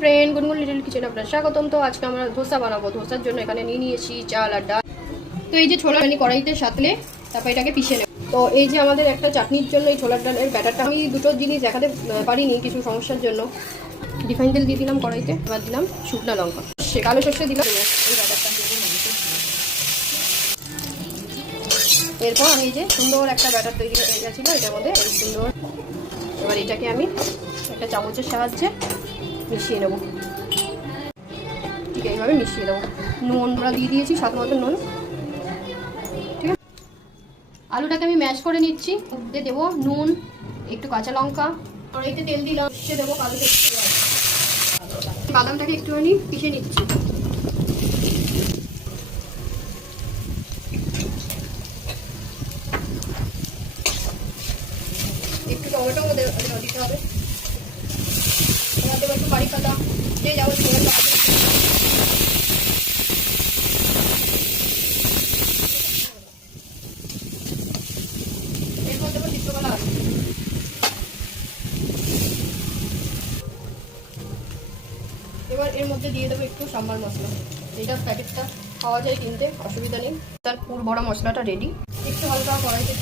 Friend, গুনগুন little kitchen আপনার স্বাগতম। তো আজকে আমরা ধোসা বানাবো। ধোসার জন্য এখানে নিয়ে নিয়েছি চাল আর ডাল। তো এই যে ছোলার ডাল কড়াইতে সাতলে তারপর এটাকে পিষে নেব। তো এই যে আমাদের একটা চাটনির জন্য এই ছোলার ডালের ব্যাটারটা আমি দুটো জিনিস দেখাতে পারিনি কিছু সমস্যার জন্য। রিফাইন তেল দিয়ে দিলাম কড়াইতে, এবার দিলাম শুকনো লঙ্কা, কালো সর্ষে দিলাম এই ব্যাটারটা। এরপর আমি এই যে সুন্দর একটা ব্যাটার তৈরি হয়ে গেছিলো এটার মধ্যে এই সুন্দর। এবার এটাকে আমি একটা চামচের সাহায্যে মিশিয়ে নেব। ঠিক এইভাবে মিশিয়ে দেবো। নুন আমরা দিয়ে দিয়েছি স্বাদ মতো নুন। ঠিক আছে, আলুটাকে আমি ম্যাশ করে নিচ্ছি। দিয়ে দেবো নুন, একটু কাঁচা লঙ্কা, কড়াইতে তেল দিলাম, সে দেবো কালো সর্ষে। বাদামটাকে একটুখানি পিষে নিচ্ছি। একটু টমেটো দিতে হবে। এবার দেবো একটু কারি পাতা, যে যাবো এরপর দেবো চিত্রকলা আলু। এবার এর মধ্যে দিয়ে দেবো একটু সাম্বার মশলা। এটা প্যাকেটটা পাওয়া যায় কিনতে, অসুবিধা নেই। তার পুর বড়া মশলাটা রেডি। একটু হালকা কড়াইতে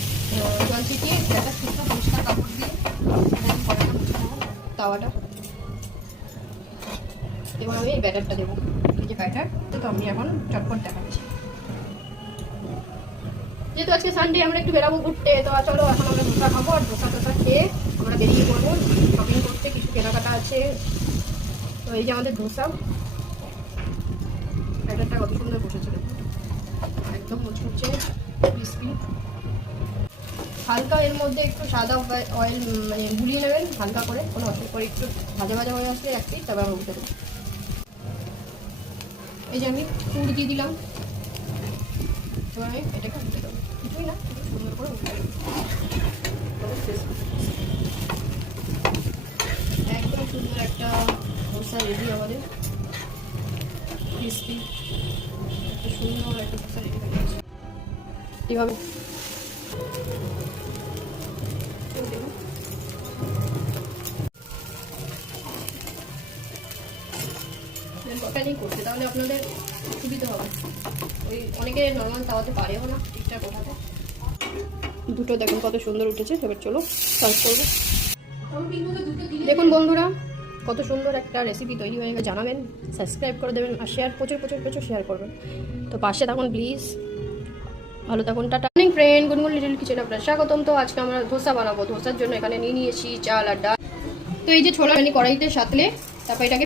জল ছিটিয়ে একটা শুকনো পরিষ্কার কাপড় দিয়ে তাওয়াটা। এবার আমি এই ব্যাটারটা দেবো। এই যে ব্যাটার, তো আমি এখন চটপট দেখাচ্ছি। যেহেতু আজকে সানডে আমরা একটু বেরাবো ঘুরতে, তো চলো এখন আমরা ধোসা খাবো। আর ধোসা খেয়ে আমরা বেরিয়ে পড়বো শপিং করতে, কিছু কেনাকাটা আছে। তো এই যে আমাদের ধোসা ব্যাটারটা কত সুন্দর বসেছিল, একদম মুচমুচে ক্রিসপি। হালকা এর মধ্যে একটু সাদা অয়েল মানে গুলিয়ে নেবেন হালকা করে, কোনো অসুবিধা করে একটু ভাজা ভাজা হয়ে আসলে এক পিস, তারপর আমরা উঠে দেবো। এই যে আমি পুর দিয়ে দিলাম। এবার আমি এটাকে উঠে দেবো, কিছুই না, সুন্দর করে উঠে দেবো। একদম সুন্দর একটা ধোসা রেডি আমাদের, ক্রিসপি একটা সুন্দর একটা ধোসা রেডি হয়ে গেছে। এইভাবে তরকারি করতে, তাহলে আপনাদের সুবিধা হবে। ওই অনেকে নর্মাল তাওয়াতে পারেও না ঠিকঠাক ওঠাতে। দুটো দেখুন কত সুন্দর উঠেছে। এবার চলো সার্ভ করবো। দেখুন বন্ধুরা, কত সুন্দর একটা রেসিপি তৈরি হয়ে গেছে। জানাবেন, সাবস্ক্রাইব করে দেবেন আর শেয়ার, প্রচুর প্রচুর প্রচুর শেয়ার করবেন। তো পাশে থাকুন প্লিজ, ভালো থাকুন। টাটা ফ্রেন্ড, গুনগুন লিটল কিচেন আপনার স্বাগতম। তো আজকে আমরা ধোসা বানাবো। ধোসার জন্য এখানে নিয়ে নিয়েছি চাল আর ডাল। তো এই যে ছোলা কড়াইতে সাতলে তারপর এটাকে